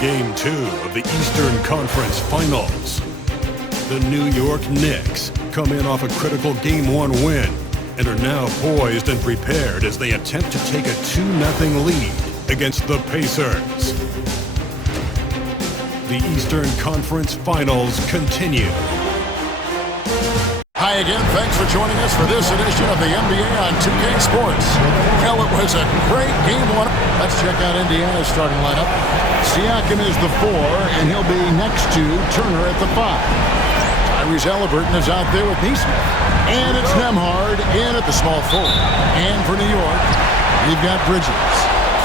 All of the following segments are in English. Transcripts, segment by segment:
Game 2 of the Eastern Conference Finals. The New York Knicks come in off a critical Game 1 win and are now poised and prepared as they attempt to take a 2-0 lead against the Pacers. The Eastern Conference Finals continue. Hi again, thanks for joining us for this edition of the NBA on 2K Sports. Well, it was a great Game 1. Let's check out Indiana's starting lineup. Siakam is the 4, and he'll be next to Turner at the 5. Tyrese Halliburton is out there with Neesmith. And it's Nembhard in at the small forward. And for New York, you've got Bridges.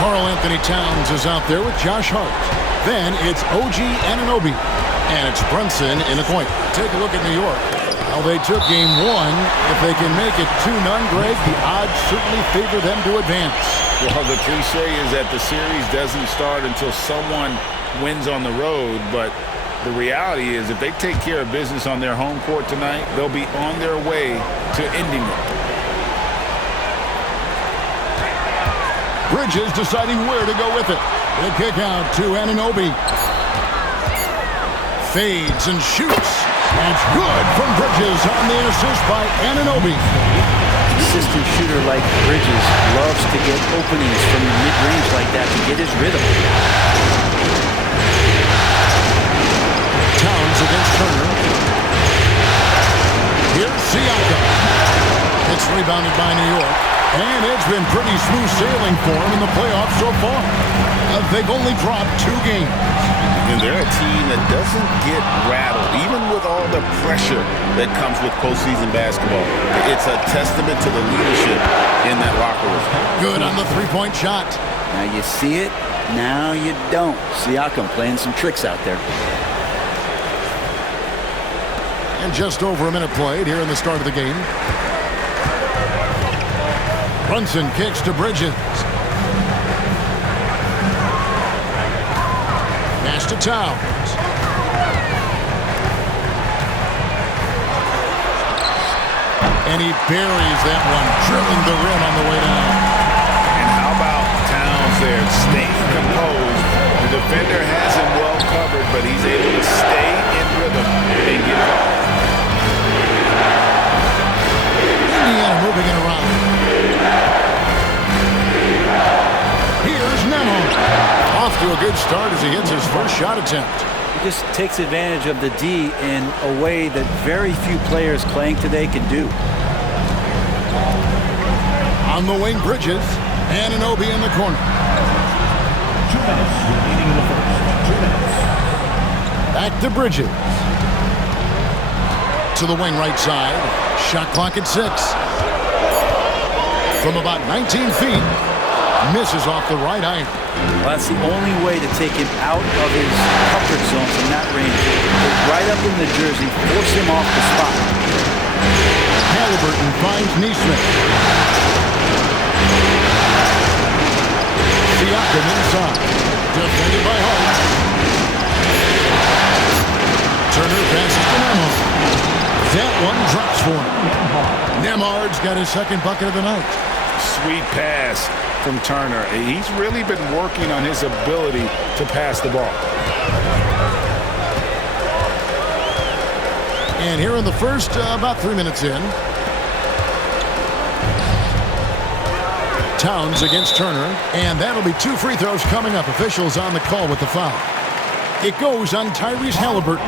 Karl Anthony Towns is out there with Josh Hart. Then it's OG Anunoby. And it's Brunson in the corner. Take a look at New York. Well, they took Game 1. If they can make it 2-0, Greg, the odds certainly favor them to advance. Well, the cliche is that the series doesn't start until someone wins on the road, but the reality is if they take care of business on their home court tonight, they'll be on their way to ending it. Bridges deciding where to go with it. The kick out to Anunoby. Fades and shoots. That's good from Bridges on the assist by Anunoby. Consistent shooter like Bridges loves to get openings from the mid-range like that to get his rhythm. Towns against Turner. Here's Siakam. It's rebounded by New York. And it's been pretty smooth sailing for him in the playoffs so far. They've only dropped 2 games. And they're a team that doesn't get rattled, even with all the pressure that comes with postseason basketball. It's a testament to the leadership in that locker room. Good on the three-point shot. Now you see it, now you don't. Siakam playing some tricks out there. And just over a minute played here in the start of the game. Brunson kicks to Bridges. Pass to Towns. And he buries that one, drilling the rim on the way down. And how about Towns there, staying composed. The defender has him well covered, but he's able to stay in rhythm and get it off. Indiana moving it around. Here's Nembhard. Off to a good start as he hits his first shot attempt. He just takes advantage of the D in a way that very few players playing today can do. On the wing, Bridges. Anunoby in the corner. 2 minutes remaining in the first. 2 minutes. Back to Bridges. To the wing right side. Shot clock at 6. From about 19 feet. Misses off the right iron. Well, that's the only way to take him out of his comfort zone from that range. Right up in the jersey, force him off the spot. Halliburton finds Neesmith. Siakam inside. Defended by Hart. Turner passes to Nembhard. That one drops for him. Nembhard's got his second bucket of the night. Sweet pass from Turner. He's really been working on his ability to pass the ball. And here in the first, about 3 minutes in. Towns against Turner. And that'll be 2 free throws coming up. Officials on the call with the foul. It goes on Tyrese Halliburton.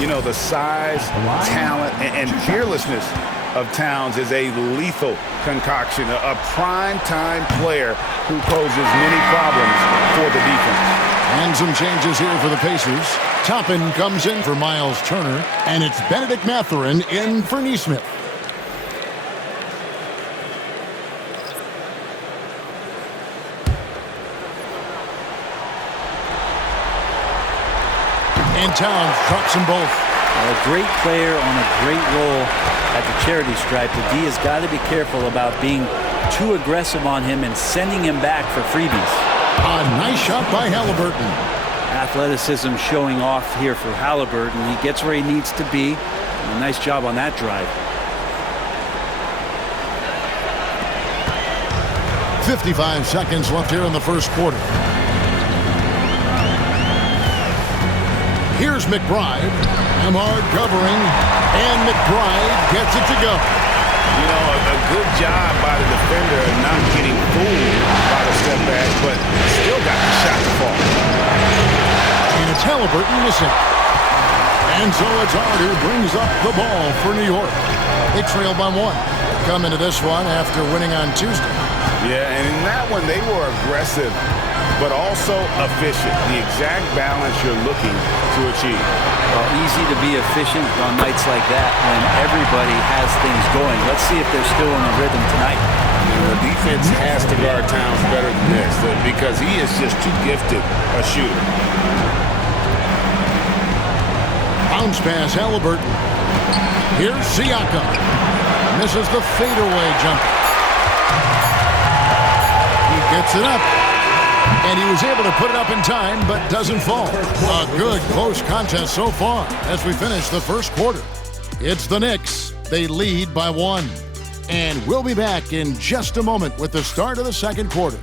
You know, the size, talent, and fearlessness of Towns is a lethal concoction, a prime-time player who poses many problems for the defense. And some changes here for the Pacers. Toppin comes in for Miles Turner, and it's Benedict Mathurin in for Neesmith. And Towns drops them both. A great player on a great role at the charity stripe. The D has got to be careful about being too aggressive on him and sending him back for freebies. A nice shot by Halliburton. Athleticism showing off here for Halliburton. He gets where he needs to be. A nice job on that drive. 55 seconds left here in the first quarter. Here's McBride. Hard covering, and McBride gets it to go. You know, a good job by the defender not getting fooled by the step back, but still got the shot to fall. And it's Halliburton missing. And so it's Hart who brings up the ball for New York. They trail by 1. Come into this one after winning on Tuesday. Yeah, and in that one, they were aggressive, but also efficient. The exact balance you're looking to achieve. Well, easy to be efficient on nights like that when everybody has things going. Let's see if they're still in the rhythm tonight. The defense has to guard Towns better than this because he is just too gifted a shooter. Bounce pass, Halliburton. Here's Siakam. Misses the fadeaway jumper. He gets it up. And he was able to put it up in time, but doesn't fall. A good close contest so far as we finish the first quarter. It's the Knicks. They lead by 1. And we'll be back in just a moment with the start of the second quarter.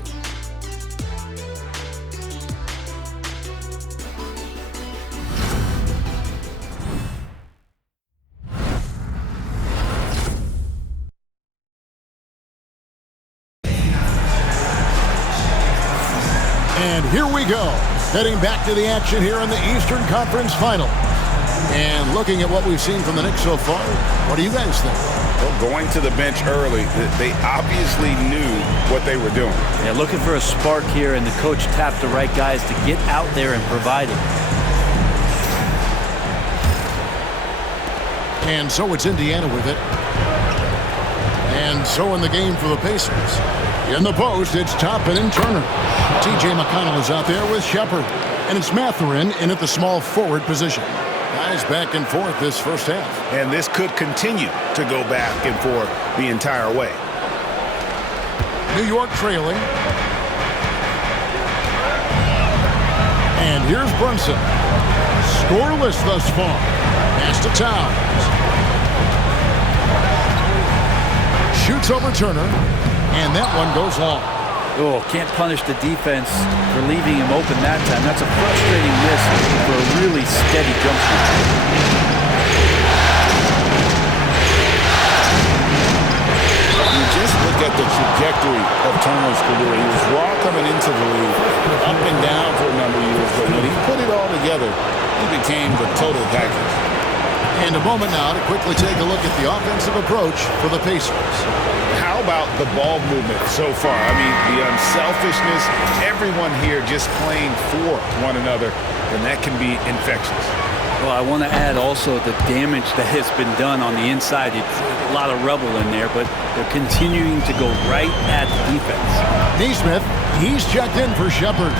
And here we go, heading back to the action here in the Eastern Conference Final. And looking at what we've seen from the Knicks so far, what do you guys think? Well, going to the bench early, they obviously knew what they were doing. Yeah, looking for a spark here, and the coach tapped the right guys to get out there and provide it. And so it's Indiana with it. And so in the game for the Pacers. In the post, it's Toppin and Turner. T.J. McConnell is out there with Shepard. And it's Mathurin in at the small forward position. Guys back and forth this first half. And this could continue to go back and forth the entire way. New York trailing. And here's Brunson. Scoreless thus far. Pass to Towns. Shoots over Turner. And that one goes long. Oh, can't punish the defense for leaving him open that time. That's a frustrating miss for a really steady jump shot. You just look at the trajectory of Turner's career. He was raw coming into the league, up and down for a number of years, but when he put it all together, he became the total package. And a moment now to quickly take a look at the offensive approach for the Pacers. How about the ball movement so far? I mean, the unselfishness, everyone here just playing for one another, and that can be infectious. Well, I want to add also the damage that has been done on the inside. It's a lot of rubble in there, but they're continuing to go right at the defense. Neesmith, he's checked in for Shepard.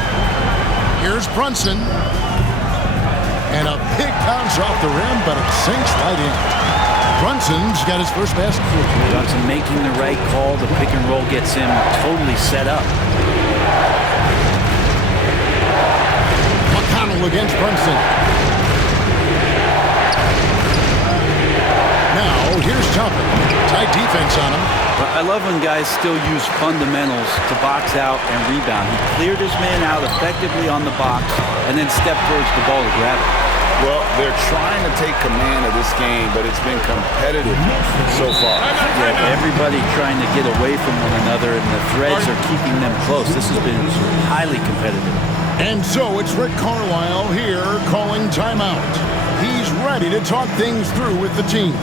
Here's Brunson. And a big bounce off the rim, but it sinks right in. Brunson's got his first basket. Brunson making the right call. The pick and roll gets him totally set up. McConnell against Brunson. Now, here's Toppin. Tight defense on him. I love when guys still use fundamentals to box out and rebound. He cleared his man out effectively on the box and then stepped towards the ball to grab it. Well, they're trying to take command of this game, but it's been competitive so far. Yeah, everybody trying to get away from one another, and the threads are keeping them close. This has been highly competitive. And so it's Rick Carlisle here calling timeout. He's ready to talk things through with the team.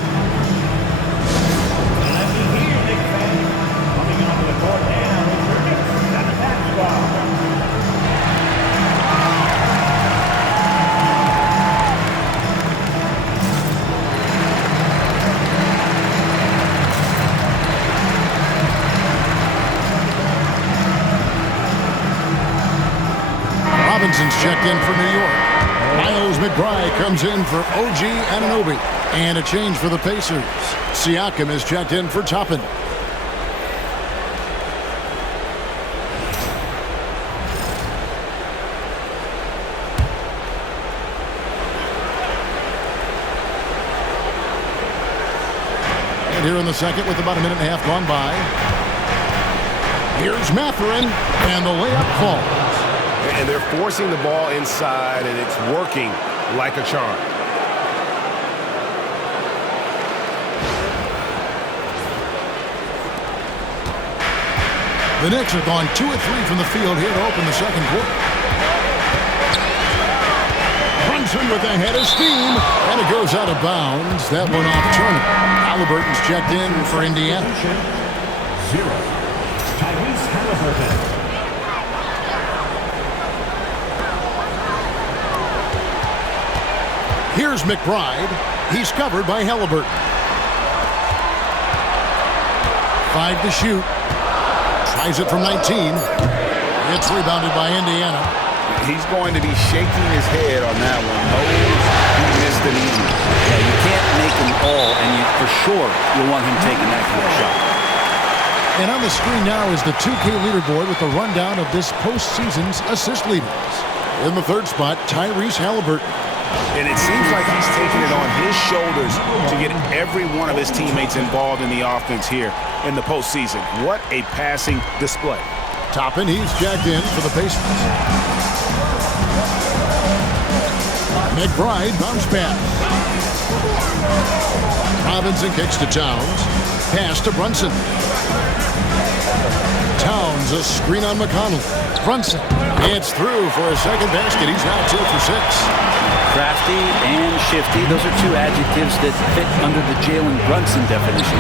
Robinson's checked in for New York. Miles McBride comes in for OG Anunoby. And a change for the Pacers. Siakam is checked in for Toppin. And here in the second with about a minute and a half gone by. Here's Mathurin, and the layup falls. And they're forcing the ball inside, and it's working like a charm. The Knicks have gone 2 of 3 from the field here to open the second quarter. Brunson with a head of steam, and it goes out of bounds. That one off Turner. Halliburton's checked in for Indiana. 0. Tyrese Halliburton. Here's McBride. He's covered by Halliburton. 5 to shoot. Tries it from 19. It's rebounded by Indiana. He's going to be shaking his head on that one. He missed it easy. Yeah, you can't make them all, and for sure you'll want him taking that kind of shot. And on the screen now is the 2K leaderboard with a rundown of this postseason's assist leaders. In the third spot, Tyrese Halliburton. And it seems like he's taking it on his shoulders to get every one of his teammates involved in the offense here in the postseason. What a passing display. Toppin, he's jacked in for the Pacers. McBride bounce pass. Robinson kicks to Towns. Pass to Brunson. Towns, a screen on McConnell. Brunson, it's through for a second basket. He's now 2 for 6. Crafty and shifty, those are two adjectives that fit under the Jalen Brunson definition.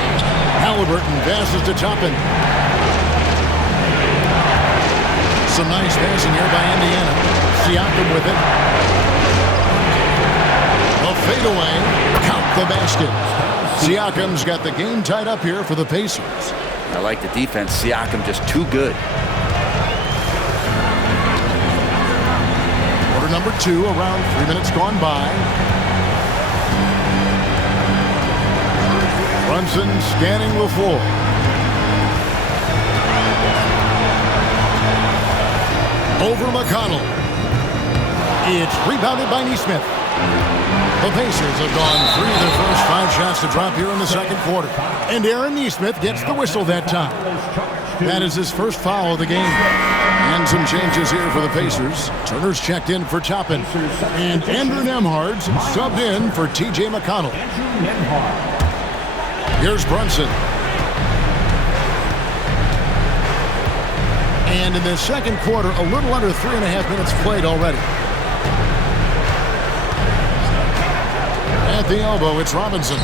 Halliburton passes to Toppin. Some nice passing here by Indiana. Siakam with it. A fadeaway. Count the basket. Siakam's got the game tied up here for the Pacers. I like the defense. Siakam just too good. Quarter number 2, around 3 minutes gone by. Brunson scanning the floor. Over McConnell. It's rebounded by Nesmith. The Pacers have gone 3 of their first 5 shots to drop here in the second quarter. And Aaron Nesmith gets the whistle that time. That is his first foul of the game. And some changes here for the Pacers. Turner's checked in for Toppin. And Andrew Nembhard's subbed in for T.J. McConnell. Here's Brunson. And in the second quarter, a little under 3.5 minutes played already. At the elbow, it's Robinson.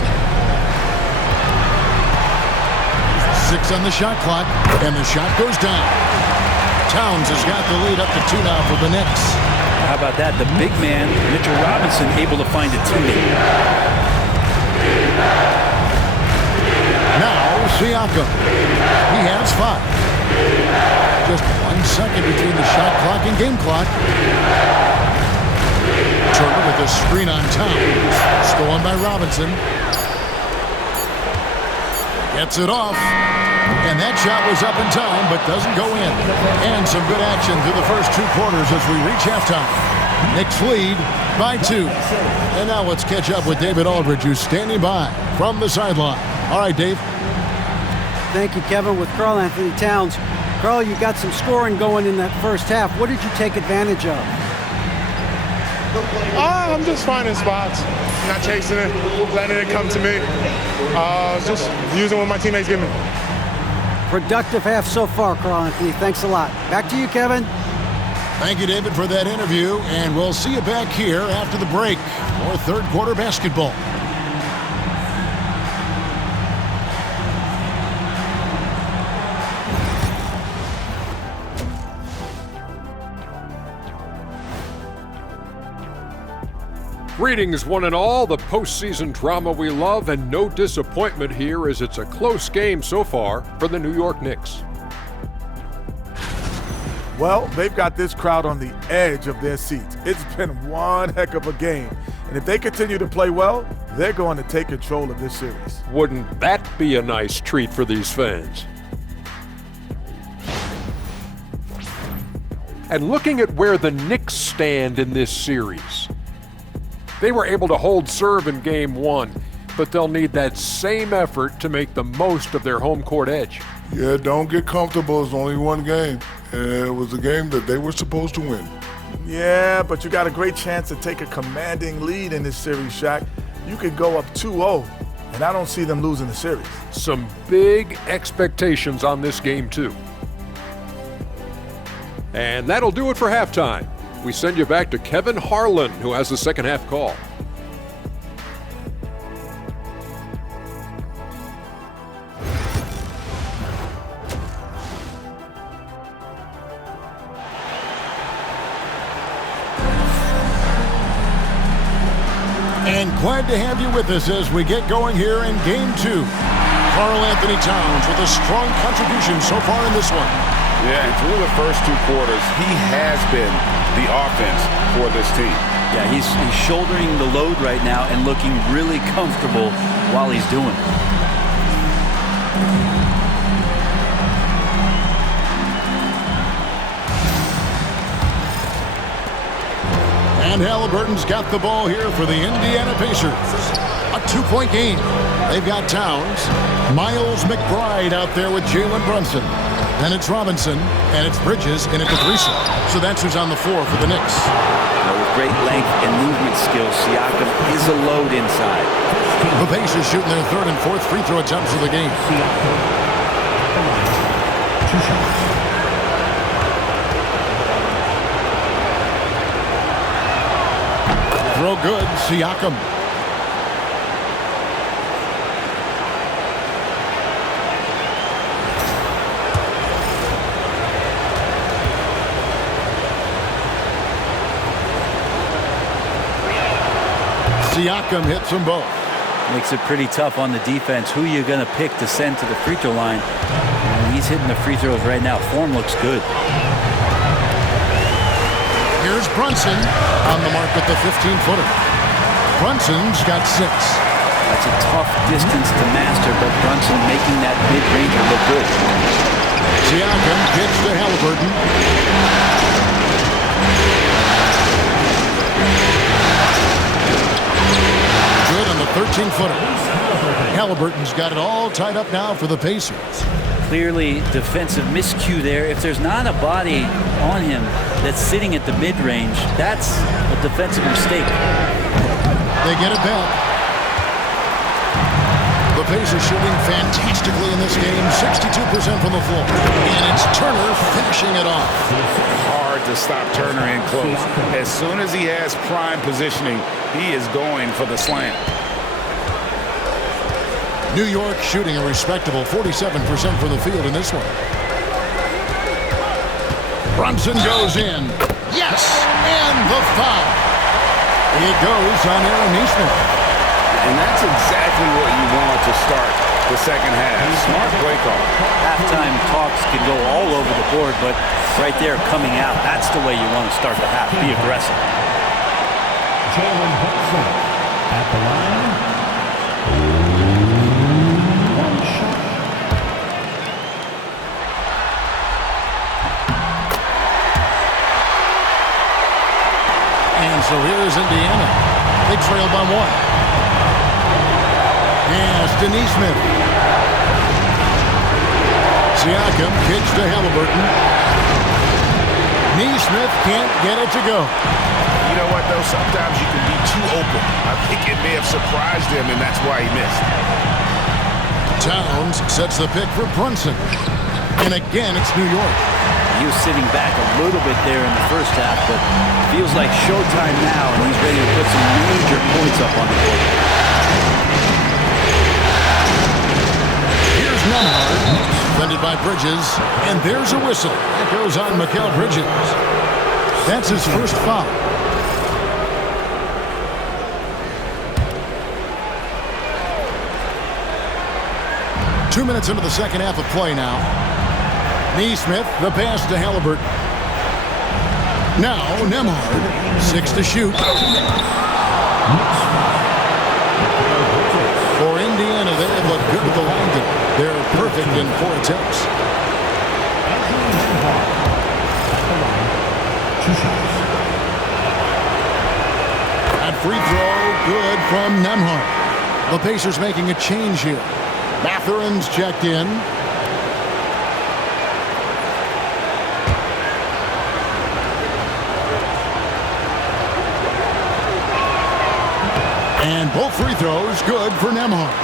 6 on the shot clock, and the shot goes down. Towns has got the lead up to 2 now for the Knicks. How about that? The big man, Mitchell Robinson, able to find a teammate. Now, Siakam. He has 5. Just 1 second between the shot clock and game clock. Turner with a screen on Towns. Stolen by Robinson. Gets it off. And that shot was up in time, but doesn't go in. And some good action through the first 2 quarters as we reach halftime. Knicks lead by 2. And now let's catch up with David Aldridge, who's standing by from the sideline. All right, Dave. Thank you, Kevin. With Karl Anthony Towns. Karl, you got some scoring going in that first half. What did you take advantage of? I'm just finding spots, not chasing it, letting it come to me. Just using what my teammates give me. Productive half so far, Karl Anthony. Thanks a lot. Back to you, Kevin. Thank you, David, for that interview. And we'll see you back here after the break for third quarter basketball. Greetings, one and all. The postseason drama we love, and no disappointment here as it's a close game so far for the New York Knicks. Well, they've got this crowd on the edge of their seats. It's been one heck of a game. And if they continue to play well, they're going to take control of this series. Wouldn't that be a nice treat for these fans? And looking at where the Knicks stand in this series, they were able to hold serve in Game 1, but they'll need that same effort to make the most of their home court edge. Yeah, don't get comfortable. It's only one game. And it was a game that they were supposed to win. Yeah, but you got a great chance to take a commanding lead in this series, Shaq. You could go up 2-0, and I don't see them losing the series. Some big expectations on this game, too. And that'll do it for halftime. We send you back to Kevin Harlan, who has the second half call. And glad to have you with us as we get going here in Game 2. Karl Anthony Towns with a strong contribution so far in this one. Yeah, and through the first 2 quarters, he has been the offense for this team. Yeah, he's shouldering the load right now and looking really comfortable while he's doing it. And Halliburton's got the ball here for the Indiana Pacers. A 2-point game. They've got Towns. Miles McBride out there with Jalen Brunson. Then it's Robinson, and it's Bridges in at the 3-slot. So that's who's on the floor for the Knicks. With great length and movement skills, Siakam is a load inside. The Pacers shooting their 3rd and 4th free throw attempts of the game. Throw good, Siakam. Siakam hits them both. Makes it pretty tough on the defense. Who you're going to pick to send to the free throw line. And he's hitting the free throws right now. Form looks good. Here's Brunson on the mark with the 15-footer. Brunson's got 6. That's a tough distance to master, but Brunson making that mid-ranger look good. Siakam gets to Halliburton. Good on the 13-footer. Halliburton's got it all tied up now for the Pacers. Clearly defensive miscue there. If there's not a body on him that's sitting at the mid-range, that's a defensive mistake. They get it back. The Pacers shooting fantastically in this game, 62% from the floor. And it's Turner finishing it off. Hard to stop Turner in close. As soon as he has prime positioning, he is going for the slam. New York shooting a respectable 47% from the field in this one. Brunson goes in. Yes! And the foul. It goes on Aaron Nesmith. And that's exactly what you want to start the second half. Smart play call. Halftime talks can go all over the board, but right there coming out, that's the way you want to start the half. Be aggressive. Jalen Brunson at the line. One shot. And so here's Indiana. They trail by 1. Yes, to Nesmith. Siakam kicks to Halliburton. Nesmith can't get it to go. You know what, though? Sometimes you can be too open. I think it may have surprised him, and that's why he missed. Towns sets the pick for Brunson. And again, it's New York. He was sitting back a little bit there in the first half, but feels like showtime now, and he's ready to put some major points up on the board. Here's Nembhard, defended by Bridges, and there's a whistle. That goes on Mikal Bridges. That's his first foul. Two minutes into the second half of play now. Nesmith, the pass to Halliburton. Now Nembhard, 6 to shoot. For Indiana, they have looked good at the line today. They're perfect in 4 attempts. That free throw, good from Nembhard. The Pacers making a change here. Mathurin's checked in. Both free throws good for Nembhard.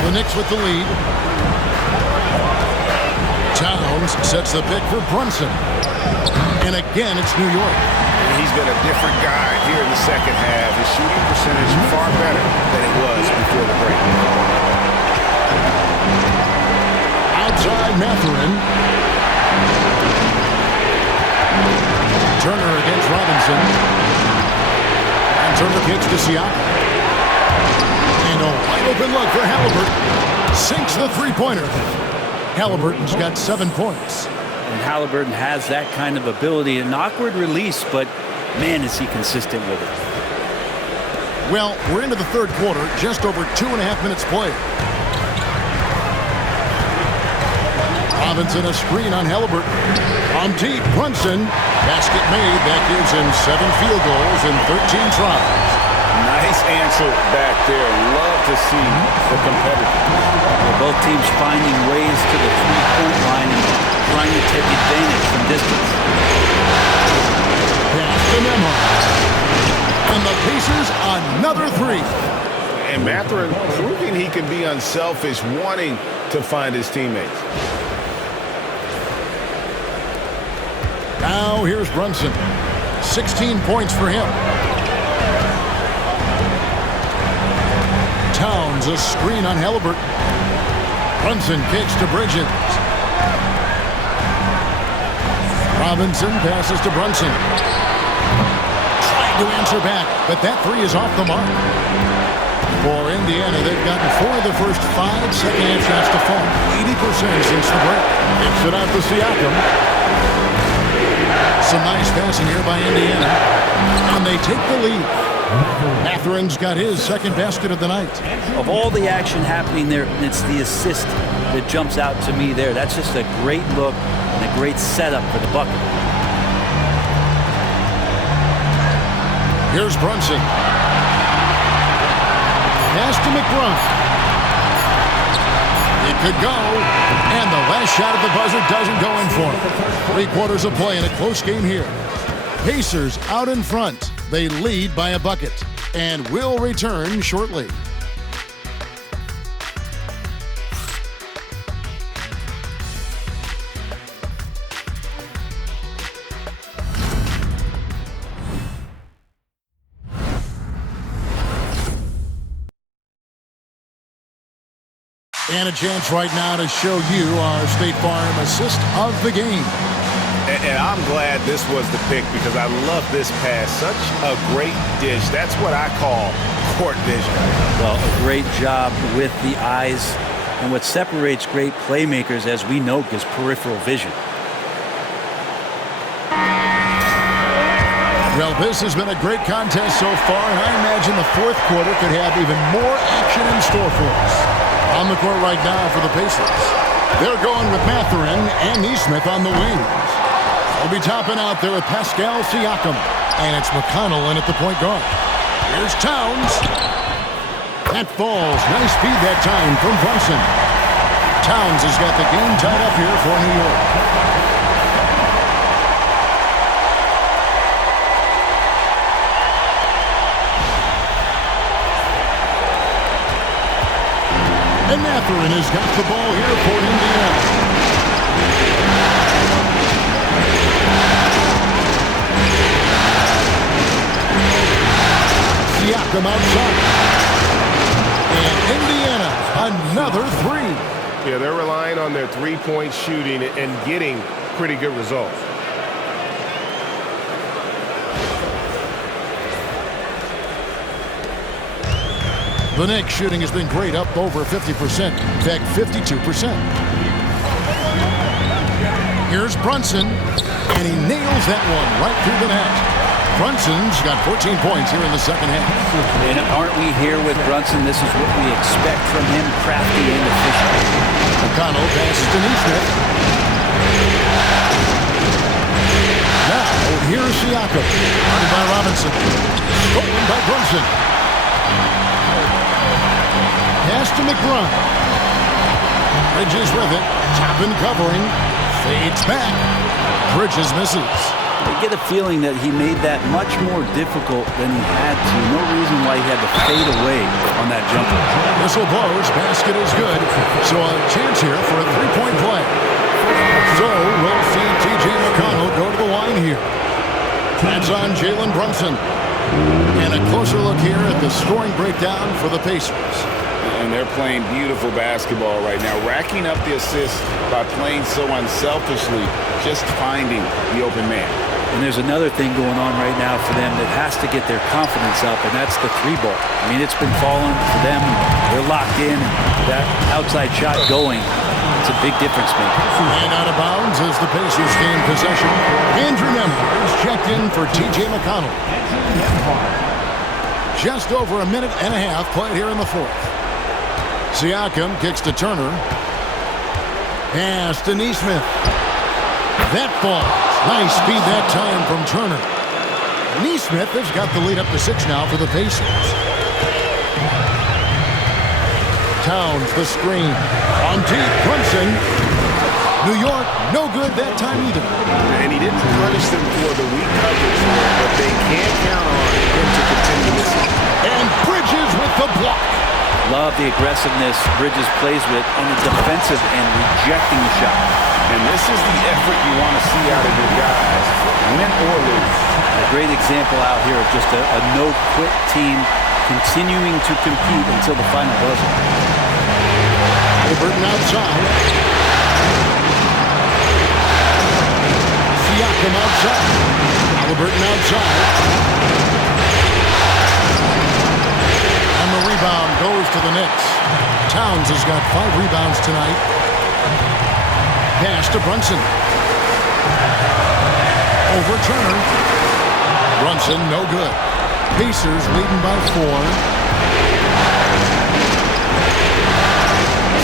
The Knicks with the lead. Towns sets the pick for Brunson. And again, it's New York. He's been a different guy here in the second half. His shooting percentage far better than it was before the break. Outside Mathurin. Turner against Robinson. And Turner kicks to Siakam. And a wide open look for Halliburton. Sinks the three-pointer. Halliburton's got 7 points. And Halliburton has that kind of ability. An awkward release, but man, is he consistent with it. Well, we're into the third quarter, just over 2.5 minutes played. Robinson a screen on Halliburton. From deep, Brunson. Basket made. That gives him 7 field goals in 13 tries. Nice answer back there. Love to see the competitors. Both teams finding ways to the three-point line and trying to take advantage from distance. Pass to Nembhard. And the Pacers another 3. And Mathurin proving he can be unselfish, wanting to find his teammates. Now here's Brunson. 16 points for him. Towns a screen on Halliburton. Brunson kicks to Bridges. Robinson passes to Brunson. Trying to answer back, but that 3 is off the mark. For Indiana, they've gotten 4 of the first 5 second-half shots to fall. 80% since the break. Kicks it out to Siakam. Some nice passing here by Indiana. And they take the lead. Mathurin's got his second basket of the night. Of all the action happening there, it's the assist that jumps out to me there. That's just a great look and a great setup for the bucket. Here's Brunson. Pass to McBride. It could go. And the last shot at the buzzer doesn't go in for him. 3 quarters of play in a close game here. Pacers out in front. They lead by a bucket and will return shortly. And a chance right now to show you our State Farm assist of the game. And I'm glad this was the pick because I love this pass. Such a great dish. That's what I call court vision. Well, a great job with the eyes. And what separates great playmakers, as we know, is peripheral vision. Well, this has been a great contest so far, and I imagine the fourth quarter could have even more action in store for us. On the court right now for the Pacers. They're going with Mathurin and Nesmith on the wings. They'll be topping out there with Pascal Siakam. And it's McConnell in at the point guard. Here's Towns. That falls. Nice speed that time from Brunson. Towns has got the game tied up here for New York. And Mathurin has got the ball here for Indiana. Siakam outside. And Indiana, another 3. Yeah, they're relying on their three-point shooting and getting pretty good results. The Knicks shooting has been great, up over 50%. In fact, 52%. Here's Brunson, and he nails that one right through the net. Brunson's got 14 points here in the second half. And aren't we here with Brunson? This is what we expect from him, crafty and efficient. McConnell passes to Nesmith. Now, here's Siakam, guarded by Robinson. Stolen by Brunson. Pass to McBride. Bridges with it. Chapman covering. Fades back. Bridges misses. I get a feeling that he made that much more difficult than he had to. No reason why he had to fade away on that jumper. Whistle blows. Basket is good. So a chance here for a three-point play. So we'll see T.J. McConnell go to the line here. That's on Jalen Brunson. And a closer look here at the scoring breakdown for the Pacers. And they're playing beautiful basketball right now, racking up the assists by playing so unselfishly, just finding the open man. And there's another thing going on right now for them that has to get their confidence up, and that's the three ball. I mean, it's been falling for them. They're locked in. That outside shot going, it's a big difference maker. And out of bounds as the Pacers gain possession. Andrew Nembhard is checked in for T.J. McConnell. Just over a minute and a half played here in the fourth. Siakam kicks to Turner. Pass to Nesmith. That ball. Nice speed that time from Turner. Nesmith has got the lead up to 6 now for the Pacers. Towns the screen. On deep, Brunson. New York, no good that time either. And he didn't punish them for the weak coverage, but they can't count on him to continue missing. And Bridges with the block. Love the aggressiveness Bridges plays with on the defensive end, rejecting the shot. And this is the effort you want to see out of your guys, win or lose. A great example out here of just a no-quit team continuing to compete until the final buzzer. Halliburton outside. Siakam outside. Halliburton outside. And the rebound goes to the Knicks. Towns has got 5 rebounds tonight. Pass to Brunson. Over Turner. Brunson, no good. Pacers leading by 4.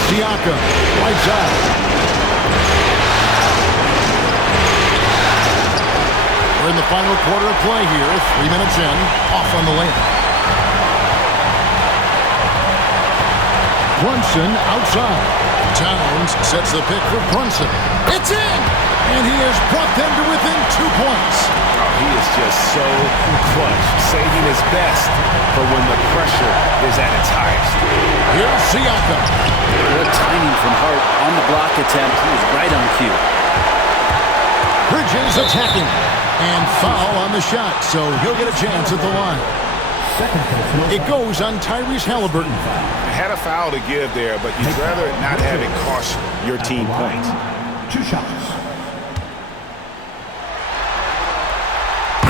Siakam, right side. We're in the final quarter of play here. 3 minutes in. Off on the layup. Brunson outside. Towns sets the pick for Brunson. It's in! And he has brought them to within 2 points. Oh, he is just so clutch, saving his best for when the pressure is at its highest. Here's Siakam. Good timing from Hart on the block attempt. He was right on cue. Bridges attacking. And foul on the shot, so he'll get a chance at the line. It goes on Tyrese Halliburton. Had a foul to give there, but you'd rather not have it cost your team points. 2 shots.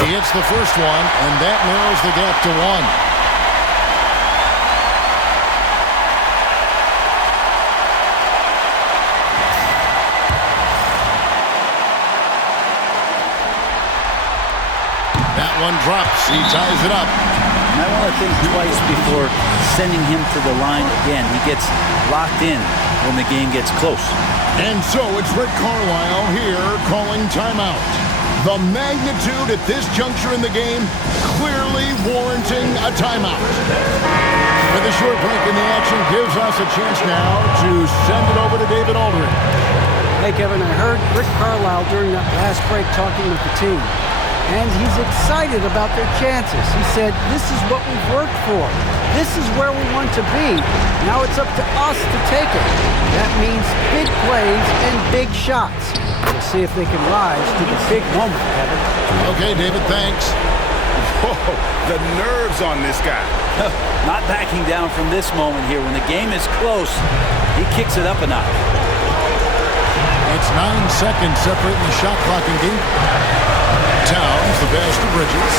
He hits the first one, and that narrows the gap to 1. That one drops. He ties it up. And I want to think twice before sending him to the line again. He gets locked in when the game gets close. And so it's Rick Carlisle here calling timeout. The magnitude at this juncture in the game clearly warranting a timeout. With a short break in the action gives us a chance now to send it over to David Aldridge. Hey, Kevin, I heard Rick Carlisle during that last break talking with the team. And he's excited about their chances. He said, this is what we've worked for. This is where we want to be. Now it's up to us to take it. That means big plays and big shots. We'll see if they can rise to the big moment, Kevin. Okay, David, thanks. Whoa, the nerves on this guy. Not backing down from this moment here. When the game is close, he kicks it up a notch. It's 9 seconds separating the shot clock and game. Towns, the pass to Bridges.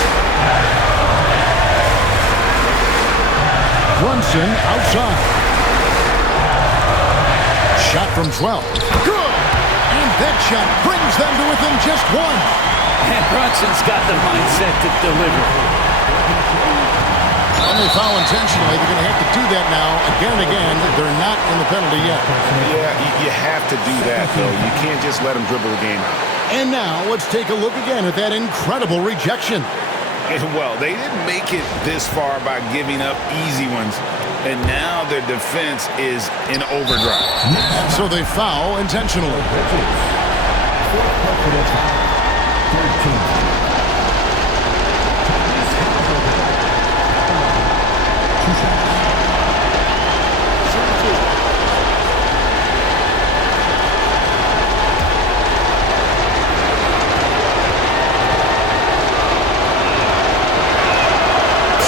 Brunson outside. Shot from 12. Good! And that shot brings them to within just 1. And Brunson's got the mindset to deliver. Only foul intentionally. They're going to have to do that now again and again. They're not in the penalty yet. Yeah, you have to do that, though. You can't just let them dribble the game out. And now let's take a look again at that incredible rejection. And, well, they didn't make it this far by giving up easy ones. And now their defense is in overdrive. So they foul intentionally.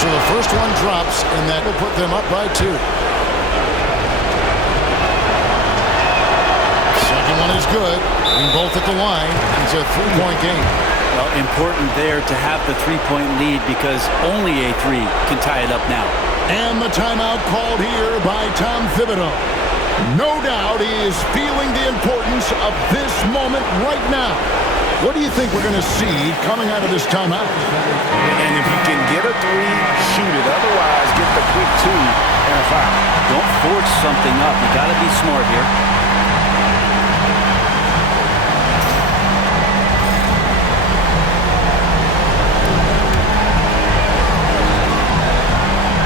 So the first one drops, and that will put them up by 2. Second one is good. And both at the line. It's a 3-point game. Well, important there to have the 3-point lead because only a 3 can tie it up now. And the timeout called here by Tom Thibodeau. No doubt he is feeling the importance of this moment right now. What do you think we're going to see coming out of this timeout? And if you can get a 3, shoot it. Otherwise, get the quick 2 and a foul. Don't force something up. You got to be smart here.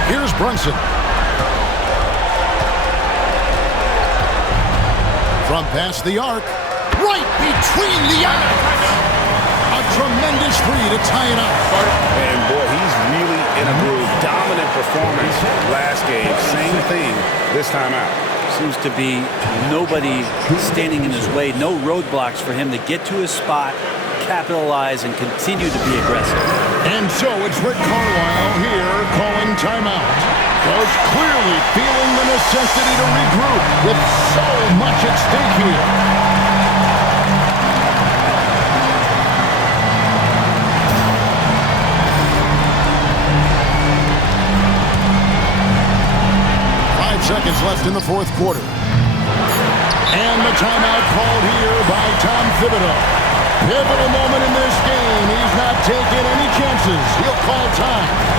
Here's Brunson. From past the arc. Right between the eyes. A tremendous free to tie it up. And boy, he's really in a groove. Dominant performance last game. Same thing this time out. Seems to be nobody standing in his way. No roadblocks for him to get to his spot, capitalize, and continue to be aggressive. And so it's Rick Carlisle here calling timeout. Coach clearly feeling the necessity to regroup with so much at stake here. 5 seconds left in the fourth quarter. And the timeout called here by Tom Thibodeau. Pivotal moment in this game. He's not taking any chances. He'll call time.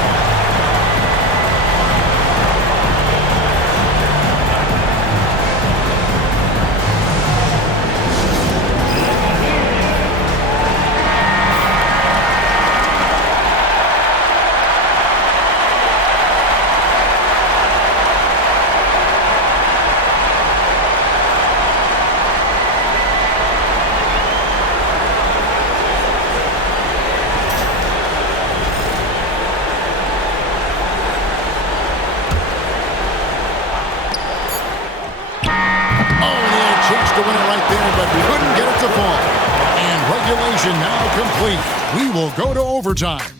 To win it right there, but couldn't get it to fall. And regulation now complete. We will go to overtime.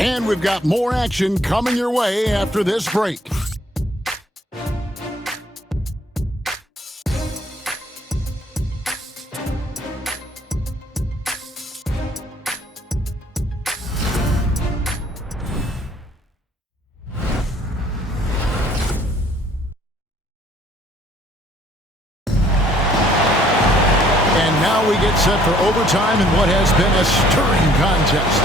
And we've got more action coming your way after this break. Now we get set for overtime in what has been a stirring contest.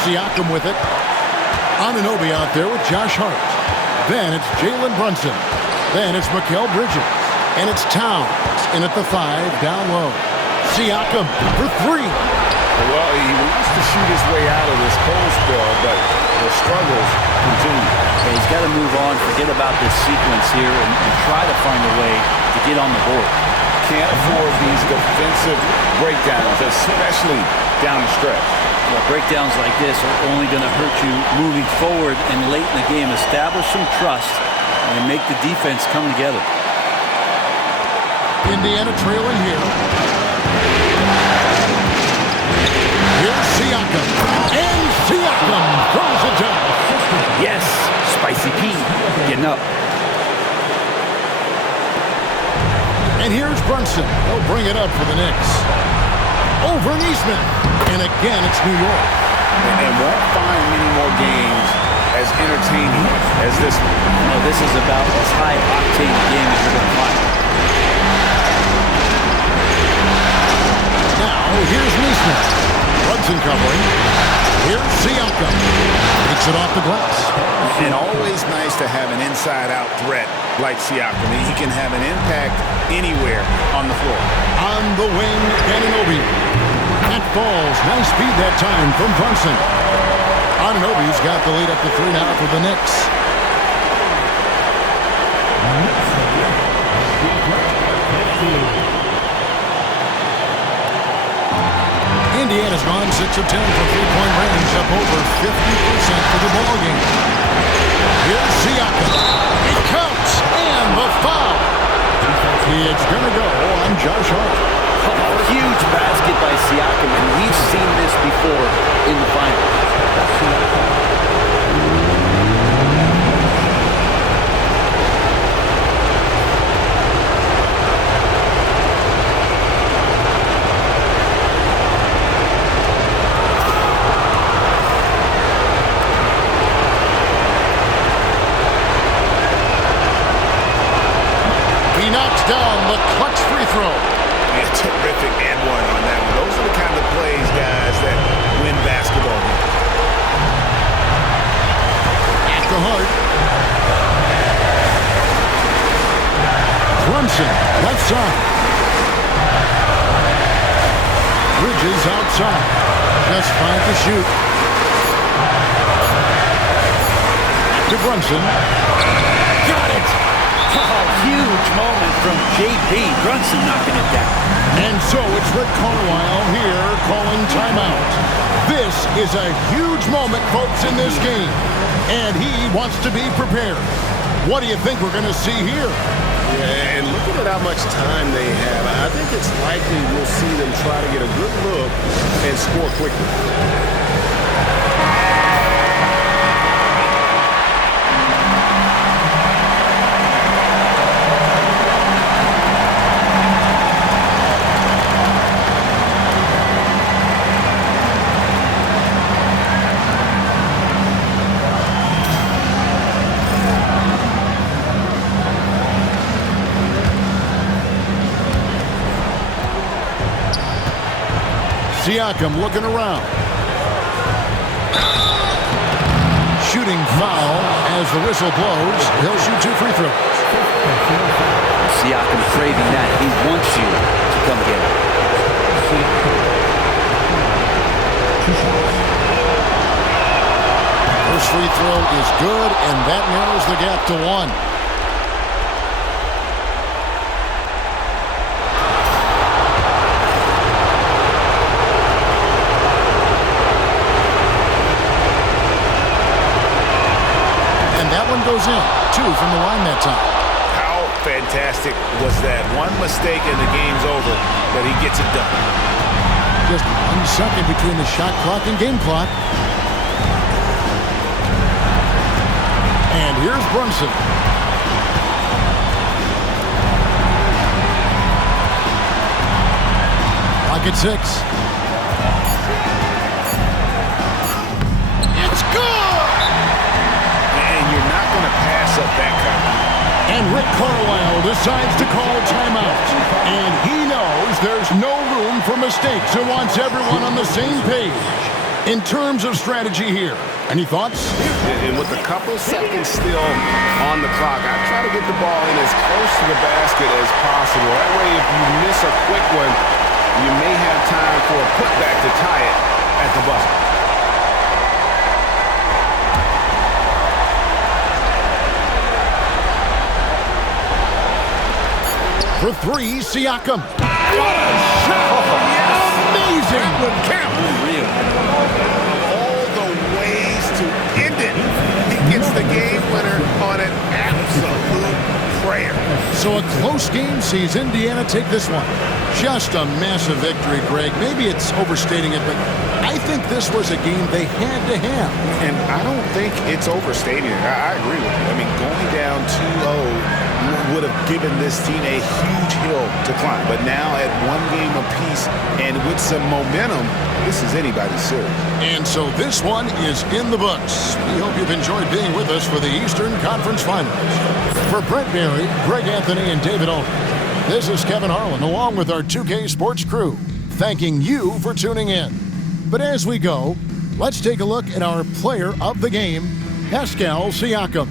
Siakam with it. Anunoby out there with Josh Hart. Then it's Jalen Brunson. Then it's Mikal Bridges. And it's Towns in at the 5 down low. Siakam for 3. Well, he wants to shoot his way out of this cold spell, but the struggles continue. Yeah, he's got to move on, forget about this sequence here, and try to find a way to get on the board. Can't afford these defensive breakdowns, especially down the stretch. Well, breakdowns like this are only going to hurt you moving forward and late in the game. Establish some trust and make the defense come together. Indiana trailing here. Here's Siakam. And Siakam throws it down. Yes, Spicy P getting up. And here's Brunson. He'll bring it up for the Knicks. Over Niesman. And again, it's New York. And won't find many more games as entertaining as this one. No, this is about as high-octane a game as you're going to find. Now, here's Niesman. Brunson covering. Here's Siakam. Takes it off the glass. And always nice to have an inside-out threat like Siakam. He can have an impact anywhere on the floor. On the wing, Anunoby. That falls. Nice speed that time from Brunson. Anunoby's got the lead up to 3 now for the Knicks. Indiana's gone 6 of 10 from three-point range, up over 50% for the ballgame. Here's Siakam. It counts, and the foul. It's going to go on Josh Hart. Huge basket by Siakam, and we've seen this before in the finals. Down the clutch free throw. Yeah, terrific and one on that one. Those are the kind of plays, guys, that win basketball games. At the Hart. Brunson, left side. Bridges outside. Just 5 to shoot. To Brunson. Got it! Huge moment from J.B. Brunson knocking it down. And so it's Rick Carlisle here calling timeout. This is a huge moment, folks, in this game. And he wants to be prepared. What do you think we're going to see here? Yeah, and looking at how much time they have, I think it's likely we'll see them try to get a good look and score quickly. Siakam looking around. Shooting foul as the whistle blows. He'll shoot 2 free throws. Siakam craving that. He wants you to come get him. First free throw is good, and that narrows the gap to 1. Goes in. 2 from the line that time. How fantastic was that? One mistake and the game's over, but he gets it done. Just 1 second between the shot clock and game clock. And here's Brunson. Clock at 6. It's good! Up that kind. And Rick Carlisle decides to call timeout. And he knows there's no room for mistakes and wants everyone on the same page in terms of strategy here. Any thoughts? And with a couple seconds still on the clock, I try to get the ball in as close to the basket as possible. That way, if you miss a quick one, you may have time for a putback to tie it at the buzzer. For 3, Siakam. What a shot! Amazing! That would count. All the ways to end it. He gets the game winner on an absolute prayer. So a close game sees Indiana take this one. Just a massive victory, Greg. Maybe it's overstating it, but I think this was a game they had to have. And I don't think it's overstating it. I agree with you. I mean, going down 2-0 would have given this team a huge hill to climb. But now at 1 game apiece and with some momentum, this is anybody's series. And so this one is in the books. We hope you've enjoyed being with us for the Eastern Conference Finals. For Brent Berry, Greg Anthony, and David Owen, this is Kevin Harlan along with our 2K Sports crew, thanking you for tuning in. But as we go, let's take a look at our player of the game, Pascal Siakam.